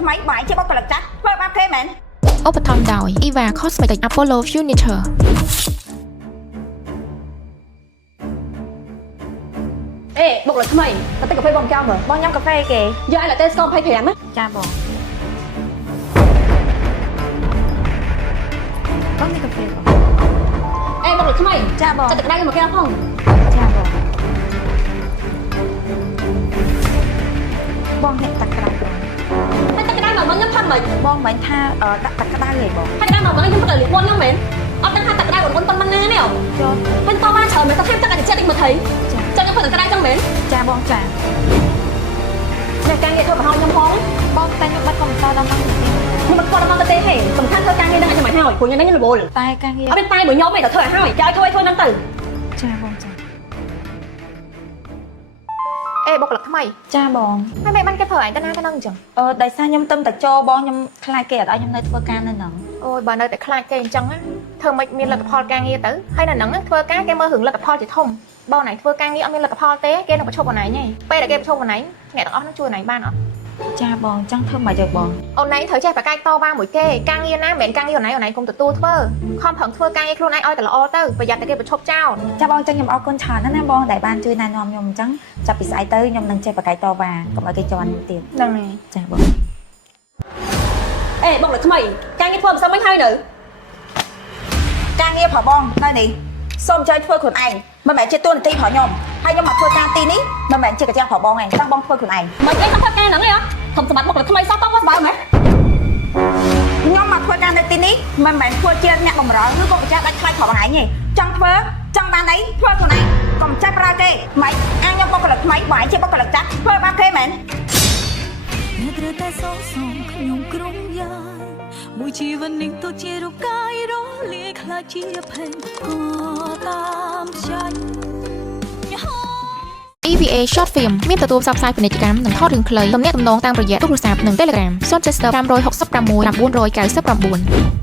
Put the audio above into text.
ថ្មីបាយជាបុគ្គលិកចាស់ធ្វើបាបគេមែនឧបត្ថម្ភដោយ Eva Cosmetics Apollo Furniture អេបុគ្គលិកថ្មីតែទឹកកាហ្វេបងចោលមើលបងញ៉ាំកាហ្វេគេយកឲ្យឡាតេស្ករ25ណាចាបងបងមានកាហ្វេបងអេបុគ្គលិកថ្មីចាបងចាទឹកក្តៅមកគេផងចាបងបងអ្នកទឹកក្តៅបងហើយទឹកក្តៅមកខ្ញុំផឹកមិនបងមិនថាដាក់ទឹកក្តៅទេបងហើយទឹកក្តៅមកខ្ញុំផឹកលៀបមុនហ្នឹងមែនអត់ដឹងថាទឹកក្តៅមុនប៉ុណ្ណានេះចូលមិនតបានច្រើនមែនតែថែមទឹកអាចិតតិចមកថៃចាខ្ញុំផឹកទឹកក្តៅចឹងមែនចាបងចាអ្នកការងារធ្វើបង្ហោខ្ញុំផងបងតែខ្ញុំបាត់កុំព្យូទ័រដល់ម៉ោងខ្ញុំមិនគាត់ដល់ម៉ោងទៅទេសំខាន់ធ្វើការងារនឹងឲ្យខ្ញុំឲ្យព្រោះខ្ញុំនេះរវល់តែការងារអត់តែមួយខ្ញុំឯងទៅធ្វើឲ្យហើយចៅជួយធ្វើហ្នឹងទៅចាបងចាអេបុគ្គលិកថ្មីចាបងហើយមិនបានគេប្រើឯងទៅណាទៅហ្នឹងអញ្ចឹងដោយសារខ្ញុំទៅចូលបងខ្ញុំខ្លាចគេអត់ឲ្យខ្ញុំនៅធ្វើការនៅហ្នឹងអូយបើនៅតែខ្លាចគេអញ្ចឹងធ្វើមិនមានលទ្ធផលការងារទៅហើយនៅហ្នឹងធ្វើការគេមើលរឿងលទ្ធផលជាធំបងណៃធ្វើការងារអត់មានលទ្ធផលទេគេនឹងប្រឈប់អូនឯងទេពេលដែលគេប្រឈប់អូនឯងអ្នកទាំងអស់នឹងជួយអូនឯងបានអត់ចាបងចង់ធ្វើមកយកបងអូនឯងត្រូវចេះប្រកែកតវ៉ាមួយគេការងារណាមិនមែនការងារអូនឯងកុំទទួលធ្វើខំប្រឹងធ្វើការងារខ្លួនឯងឲ្យតែល្អទៅប្រយ័ត្នតែគេប្រឈប់ចោលចាបងចឹងខ្ញុំអរគុណច្រើនណាស់បងដែលបានជួយណែនាំខ្ញុំអញ្ចឹងចាប់ពីស្អែកទៅខ្ញុំនឹងចេះប្រកែកតវ៉ាកុំឲ្យគេជន់ខ្ញុំទៀតហ្នឹងហើយចាបងអេបុគ្គលិកថ្មីការងារធ្វើមិនសមវិញហើយនៅការងារប្របងនៅនេះសូមអញ្ជើញធ្វើខ្លួនឯងមិនមែនជាតួនាទីរបស់ខ្ញុំហើយខ្ញុំមកធ្វើការទីនេះមិនមែនជាកាជាប្របងឯងចង់បងធ្វើខ្លួនឯងមិនអីខ្ញុំធ្វើការហ្នឹងឯងធំសម្បត្តិបុគ្គលិកថ្មីសោះតោះស្បើមែនខ្ញុំមកធ្វើការនៅទីនេះមិនមែនធ្វើជាអ្នកបម្រើឬក៏ប្រចាំដាច់ខ្លាចប្របងឯងទេចង់ធ្វើចង់បានអីធ្វើខ្លួនឯងកុំចាច់ប្រើគេមិនអាខ្ញុំបុគ្គលិកថ្មីបាយជាបុគ្គលិកចាស់ធ្វើបាបគេមែនអ្នកត្រូវតែសងសំខ្ញុំក្រុមយ៉ាយមួយជីវិតនឹងទៅជារកាយរលាយខ្លាចជាផេងក៏តាមចាញ់ EVA Short Film មានទទួលផ្សព្វផ្សាយពាណិជ្ជកម្មនិងថតរឿងខ្លីទំនាក់ទំនងតាមរយៈទូរស័ព្ទនិង Telegram 070 566 999